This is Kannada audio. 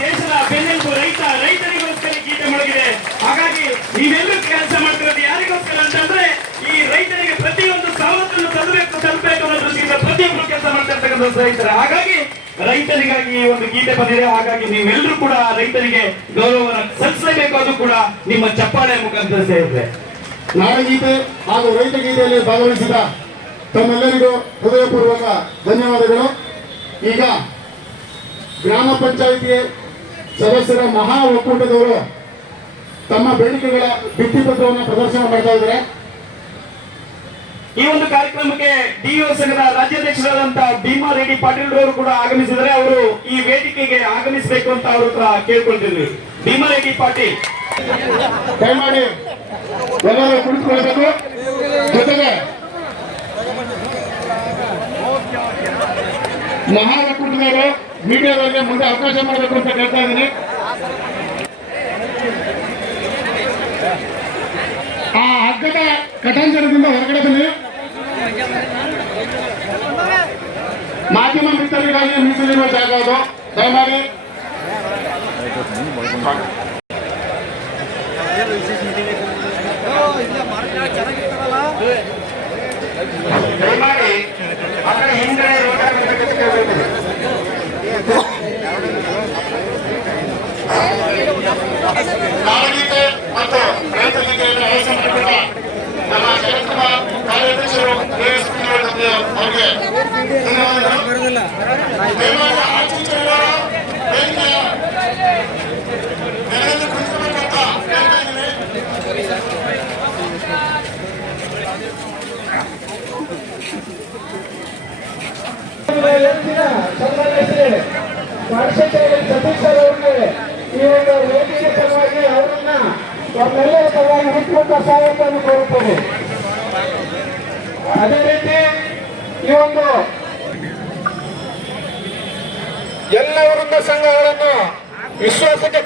ದೇಶದ ಬೆನ್ನೆಲುಬು ರೈತ, ರೈತರಿಗೋಸ್ಕರ ಗೀತೆ ಮೊಳಗಿದೆ. ಹಾಗಾಗಿ ನೀವೆಲ್ಲರೂ ಕೆಲಸ ಮಾಡ್ತಿರೋದು ಯಾರಿಗೋಸ್ಕರ ಅಂತಂದ್ರೆ ಈ ರೈತರಿಗೆ ಪ್ರತಿಯೊಂದು ಸವಲತ್ತನ್ನು ತಲುಪಬೇಕು ಅನ್ನೋ ದೃಷ್ಟಿಯಿಂದ ಪ್ರತಿಯೊಬ್ಬರು ಕೆಲಸ ಮಾಡ್ತಾ ಇರ್ತಕ್ಕಂಥ ರೈತರ. ಹಾಗಾಗಿ ರೈತರಿಗಾಗಿ ಈ ಒಂದು ಗೀತೆ ಬಂದಿದೆ. ಹಾಗಾಗಿ ನೀವೆಲ್ಲರೂ ಕೂಡ ರೈತರಿಗೆ ಗೌರವವನ್ನು ಸಲ್ಲಿಸಲೇಬೇಕು. ಅದು ಕೂಡ ನಿಮ್ಮ ಚಪ್ಪಾಳೆ ಮುಖಾಂತರ ಸೇರಿದೆ. ನಾಡಗೀತೆ ಹಾಗೂ ರೈತ ಗೀತೆಯಲ್ಲಿ ಭಾಗವಹಿಸಿದ ತಮ್ಮೆಲ್ಲರಿಗೂ ಹೃದಯಪೂರ್ವಕ ಧನ್ಯವಾದಗಳು. ಈಗ ಗ್ರಾಮ ಪಂಚಾಯಿತಿ ಸದಸ್ಯರ ಮಹಾ ಒಕ್ಕೂಟದವರು ತಮ್ಮ ಬೇಡಿಕೆಗಳ ಭಿತ್ತಿಪತ್ರವನ್ನು ಪ್ರದರ್ಶನ ಮಾಡ್ತಾ ಇದ್ದಾರೆ. ಈ ಒಂದು ಕಾರ್ಯಕ್ರಮಕ್ಕೆ ಡಿಒ ಸಂಘದ ರಾಜ್ಯಾಧ್ಯಕ್ಷರಾದಂತಹ ಭೀಮಾ ರೆಡ್ಡಿ ಪಾಟೀಲ್ ಅವರು ಕೂಡ ಆಗಮಿಸಿದರೆ ಅವರು ಈ ವೇದಿಕೆಗೆ ಆಗಮಿಸಬೇಕು ಅಂತ ಅವ್ರ ಹತ್ರ ಕೇಳ್ಕೊಳ್ತಿದ್ವಿ. ಭೀಮಾ ರೆಡ್ಡಿ ಪಾಟೀಲ್ ದಯಮಾಡಿ ಎಲ್ಲರೂ ಕುಳಿತುಕೊಳ್ಬೇಕು. ಜೊತೆಗೆ ಮಹಾ ಒಕ್ಕೂಟದವರು ಮೀಡಿಯಾದವರಿಗೆ ಮುಂದೆ ಅವಕಾಶ ಮಾಡಬೇಕು ಅಂತ ಕೇಳ್ತಾ ಇದ್ದೀನಿ. ಆ ಹಗ್ಗದ ಕಟಾಂಜನದಿಂದ ಹೊರಗಡೆ ಬನ್ನಿ. ಮಾಧ್ಯಮ ಮಿತ್ರರಿಗಾಗಿ ಮೀಸಲಿರುವ ಜಾಗ ಅದು. ದಯಮಾಡಿ ದಯಮಾಡಿ ಆ ಕಡೆ ಹಿಂದೆ ನಾಡಗೀತೆ ಮತ್ತು ರೈತ ಗೀತೆಯನ್ನು ಆಯೋಜಿಸಿಕೊಂಡಿರುವ ನಮ್ಮ ಶಿವಕುಮಾರ್ ಕಾರ್ಯಾಧ್ಯಕ್ಷರು ಅವರಿಗೆ ಧನ್ಯವಾದಗಳು. ದಯಮಾಡಿ ಆಚೀಚೆ ಇರೋರು ವೇದಿಕೆಯ ನೆಲೆಯಲ್ಲಿ ಕುಳಿತುಕೊಳ್ಳಬೇಕಂತ ಕೇಳ್ತಾ ಇದ್ದೀನಿ. ಸತೀಶ್ ಅವರಿಗೆ ಈ ಒಂದು ವೇದಿಕೆ ಪರವಾಗಿ ಅವರನ್ನ ತಮ್ಮೆಲ್ಲರ ಪರವಾಗಿ ಹೃತ್ಪೂರ್ವಕ ಸ್ವಾಗತವನ್ನು ಕೋರುತ್ತೇವೆ. ಅದೇ ರೀತಿ ಈ ಒಂದು ಎಲ್ಲ ವೃಂದ ಸಂಘಗಳನ್ನು ವಿಶ್ವಾಸಕ್ಕೆ